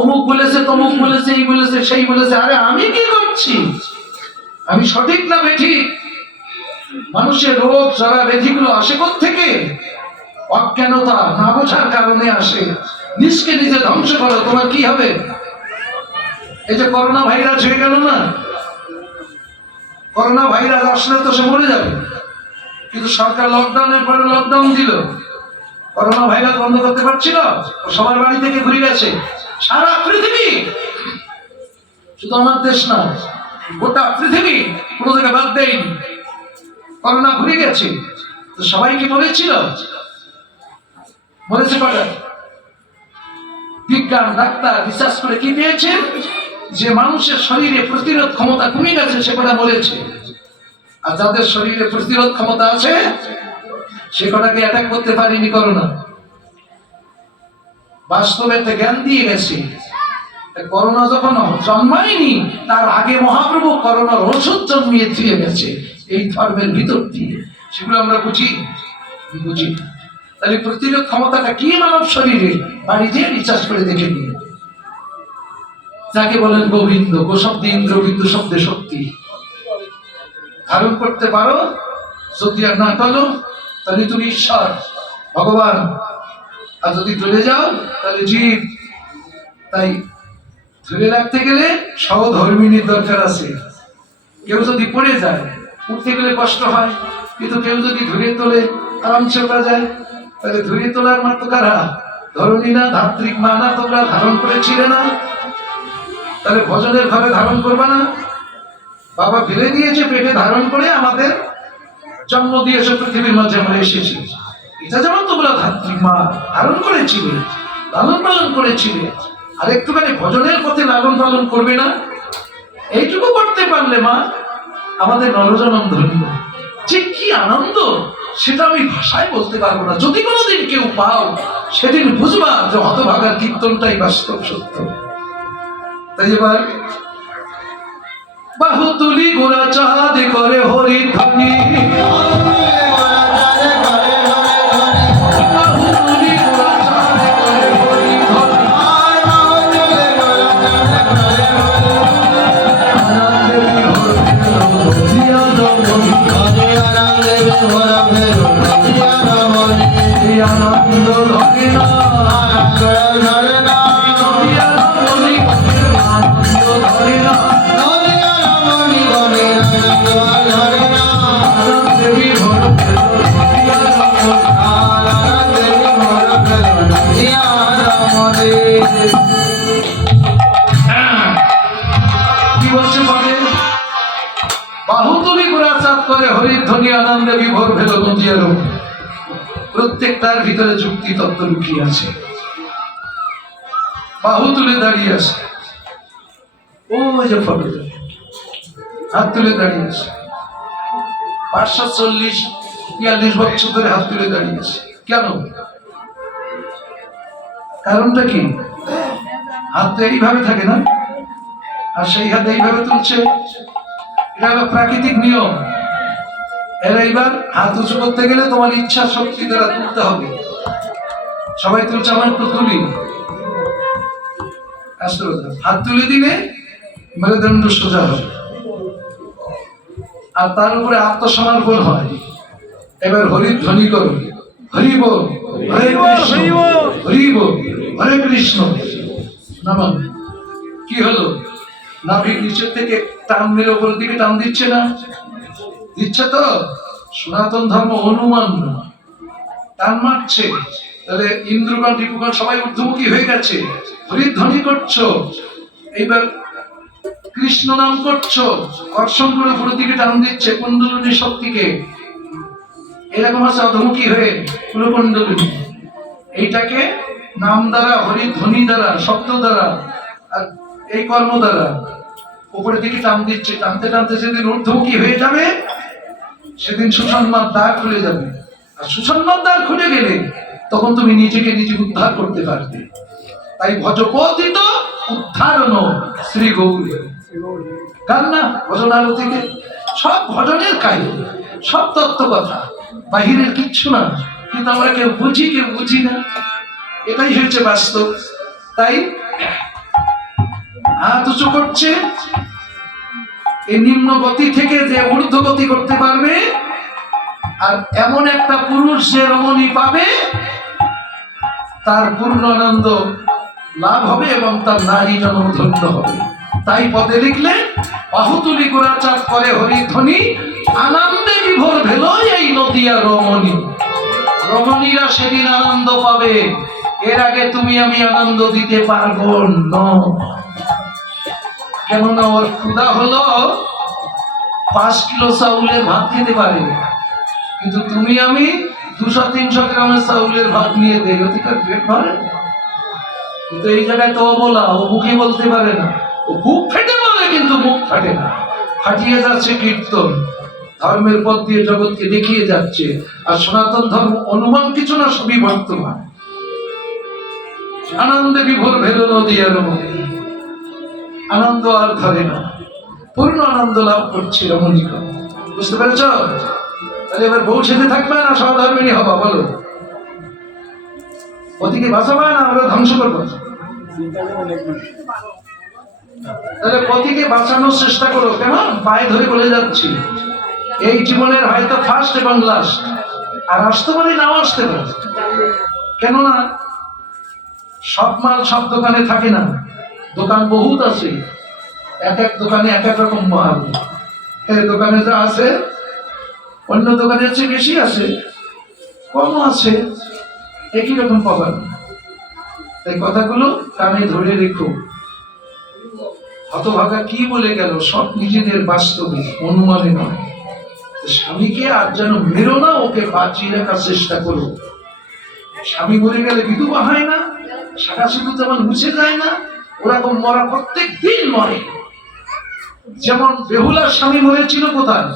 অমুক বলেছে, তমুক বলেছে, এই বলেছে, সেই বলেছে। আরে আমি কি করছি? আমি সঠিক না বেঠিক? মানুষের রোগ যারা ব্যাধিগুলো আসে থেকে অজ্ঞানতা, না বোঝার কারণে আসে। নিজকে নিজে ধ্বংস করো, তোমার কি হবে? এই যে করোনা ভাইরাস হয়ে গেল না, করোনা ভাইরাস আসলে তো সে মরে যাবে, কিন্তু সরকার লকডাউনের পরে লকডাউন দিল, করোনা ভাইরাস বন্ধ করতে পারছিল? সবার বাড়ি থেকে ঘুরে গেছে সারা পৃথিবী, শুধু আমার দেশ না, গোটা পৃথিবী, কোনো জায়গায় বাদ দেয়নি। করোনা ঘুরে গেছে, তো সবাইকে বলেছিল, বলেছে কটা? বিজ্ঞান ডাক্তার রিসার্চ করে কি পেয়েছে? যে মানুষের শরীরে প্রতিরোধ ক্ষমতা কমে গেছে সে কটা বলেছে, আর যাদের শরীরে প্রতিরোধ ক্ষমতা আছে সে কটাকে অ্যাটাক করতে পারেনি করোনা। বাস্তবে একটা জ্ঞান দিয়ে গেছে। করোনা যখন জন্মায়নি তার আগে মহাপ্রভু করোনার ওষুধ জন্মিয়ে দিয়ে গেছে এই ধর্মের ভিতর দিয়ে, সেগুলো আমরা বুঝি বুঝি। তাহলে প্রতিরোধ ক্ষমতাটা কি মানব শরীরে? বাড়ি দিয়ে রিচার্জ করে দেখে নিয়ে। যাকে বলেন গোবিন্দ, গো শব্দে ইন্দ্র, বিন্দু শব্দে শক্তি। ধারণ করতে পারো, যদি আর না পারো তাহলে তুমি ঈশ্বর, ভগবান। আর যদি চলে যাও তাহলে জীব। তাই ধরে রাখতে গেলে সহধর্মিনীর দরকার আছে। কেউ যদি পড়ে যায়, উঠতে গেলে কষ্ট হয়, কিন্তু কেউ যদি ধরে তোলে আরামসে ওঠা যায়। তাহলে ধরে তোলার মাত্র কারা? ধরনী না, ধাত্রিক মা না? তোমরা ধারণ করেছিলে না? তাহলে ভজনের ঘরে ধারণ করবা না? বাবা ফেলে দিয়েছে পেটে ধারণ করে, আমাদের জন্ম দিয়েছে পৃথিবীর মাঝে আমরা এসেছি। এটা যেমন তোমরা ধাত্রিক মা ধারণ করেছিলে, লালন পালন করেছিলে, আর একটুখানি ভজনের পথে লালন পালন করবে না? এইটুকু করতে পারলে মা আমাদের নরজনম ধন্য। যে কি আনন্দ সেটা আমি ভাষায় বলতে পারবো না। যদি কোনোদিন কেউ পাও সেদিন বুঝবা যে হতভাগার কীর্তনটাই বাস্তব সত্য। তাই এবার বাহু তুলি গোড়া চাঁদ করে হরি ধ্বনি, আনন্দ ধরে না, আনন্দ ধরে না, কি বলছে বলে? বাহু তুলি গোড়া চাঁদ করে হরির ধ্বনি, আনন্দে বিভোর ভেল নদিয়ার। প্রত্যেকটার ভিতরে যুক্তি তত্ত্ব লুকিয়ে আছে। বাহু তুলে দাঁড়িয়ে আছে, ও যে ফটো, হাত তুলে দাঁড়িয়ে আছে, 540-42 বছর ধরে হাত তুলে দাঁড়িয়ে আছে। কেন? কারণটা কি? হাত তো এইভাবে থাকে না, আর সেই হাত এইভাবে তুলছে, এটা হলো প্রাকৃতিক নিয়ম। এর এইবার হাত উঁচু করতে গেলে তোমার ইচ্ছা শক্তি দ্বারা তুলতে হবে। সবাই তুলছে, আমার একটু তুলি, হাত তুলে দিলে মেরুদণ্ড সোজা হবে, আর তার উপরে আত্মসমর্পণ হয়। এবার হরির ধ্বনি করো, হরি বল, হরে কৃষ্ণ, হরি বল, হরে কৃষ্ণ। নামান কি হলো? নাভির নিচের থেকে টান মেরে উপর দিকে টান দিচ্ছে না? দিচ্ছে তো। সনাতন ধর্ম অনুমান না, টান মারছে। তাহলে ইন্দ্রগণ, রিপুগণ সবাই ঊর্ধ্বমুখী হয়ে গেছে, হরির ধ্বনি করছো। এইবার কৃষ্ণ নাম করছো, কর্ষণ করে উপর দিকে টান দিচ্ছে কুণ্ডলিনী শক্তিকে। এরকম আছে অধমুখী হয়ে কুলকুণ্ডলিনী। এইটাকে নাম দ্বারা, হরি ধ্বনি দ্বারা, শব্দ দ্বারা, আর এই কর্ম দ্বারা উপরের দিকে টান দিচ্ছে। টানতে টানতে যেদিন ঊর্ধ্বমুখী হয়ে যাবে সেদিন সুষন্মার দ্বার খুলে যাবে। আর সুষন্মার দ্বার খুলে গেলে তখন তুমি নিজেকে নিজে উদ্ধার করতে পারবে। তাই ভজপতিত উদ্ধারণ শ্রী গৌরী গান না, ভজন আরতিতে সব ভজনের কাহিনী, সব তত্ত্ব কথা, বাহিরের কিচ্ছু না। কিন্তু আমরা কেউ বুঝি, কেউ বুঝি না। এটাই হচ্ছে বাস্তব। তাই হাত উঁচু করছে। এই নিম্ন গতি থেকে যে ঊর্ধ্ব গতি করতে পারবে, আর এমন একটা পুরুষ যে রমণী পাবে, তার পূর্ণ আনন্দ লাভ হবে এবং তার নারী জন্ম ধন্য হবে। তাই পদে লিখলেন, বাহুতুলি গোড়াচাপ করে হরিধ্বনি, আনন্দে বিভোর ভেল এই নদিয়া রমণী। রমণীরা সেদিন আনন্দ পাবে, এর আগে তুমি আমি আনন্দ দিতে পারবো না। কেননা ওর ক্ষুধা হলো 5 কিলো চাউলের ভাত খেতে পারে, কিন্তু তুমি আমি 200-300 গ্রামের চাউলের ভাত নিয়ে দেয়, অধিকার পেট ভরে। কিন্তু এই জায়গায় তো বলা, ও মুখে বলতে পারে না, ও বুক ফেটে বলে কিন্তু মুখ ফাটে না। ফাটিয়ে যাচ্ছে কীর্তন, ধর্মের পথ দিয়ে জগৎকে দেখিয়ে যাচ্ছে। আর সনাতন ধর্ম অনুমান কিছু না, সবই বর্তমান। আনন্দে বিভোর ভেল নদিয়া রমণী, আনন্দ আর ধরে না, পূর্ণ আনন্দ লাভ করছে রমণীগণ। বুঝতে পেরেছ? তাহলে এবার বউ ছেড়ে থাকবে না সহধর্মিনী হবা? বলো, পতিকে বাঁচাবে না আমরা ধ্বংস করবো? তাহলে পতিকে বাঁচানোর চেষ্টা করো। কেন? পায়ে ধরে বলে যাচ্ছি, এই জীবনের হয়তো ফার্স্ট এবং লাস্ট, আর আসতে পারি নাও আসতে পারে। কেননা সব মাল সব দোকানে থাকে না, দোকান বহুত আছে, এক এক দোকানে এক এক রকম মাল। এই দোকানে যা আছে অন্য দোকানের চেয়ে বেশি আছে, কমও আছে, একই রকম পাবেন। এই কথাগুলো কানে ধরে রেখো। হতভাগা কি বলে গেল, সব নিজেদের বাস্তবে, অনুমানে নয়। স্বামীকে আর যেন মেরো না, ওকে বাঁচিয়ে রাখার চেষ্টা করো। স্বামী মরে গেলে বিধবা হয় না, শাখা সিঁদুর যেমন মুছে যায় না, ওরকম মরা প্রত্যেক দিন মরে। যেমন বেহুলার স্বামী মরেছিল কোথায়,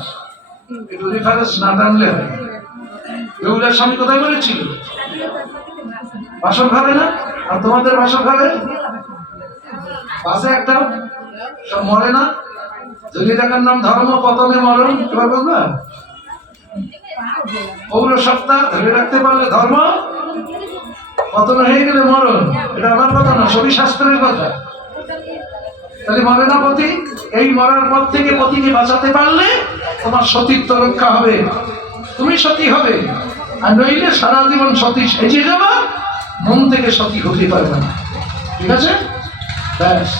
একটু রেফারেন্স না টানলে হয়। বেহুলার স্বামী কোথায় মরেছিল? বাসর ঘরে না? আর তোমাদের বাসর ঘরে পাশে একটা সব মরে না? যদি টাকার নাম ধর্ম, পতনে মরণ। এবার বলবা পৌর সপ্তাহ ধরে রাখতে পারলে ধর্ম, পতন হয়ে গেলে মরণ। এটা আমার কথা না, সবই শাস্ত্রের কথা। তাহলে মরে না পতি? এই মরার পর থেকে পতিকে বাঁচাতে পারলে তোমার সতীত্ব রক্ষা হবে, তুমি সতী হবে। আর নইলে সারা জীবন সতী সেজে যাবা, মন থেকে সতী হতে পারবে না। ঠিক আছে? ব্যাস।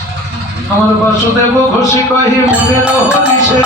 আমার বাসুদেব ঘোষী কহি মনের হরিষে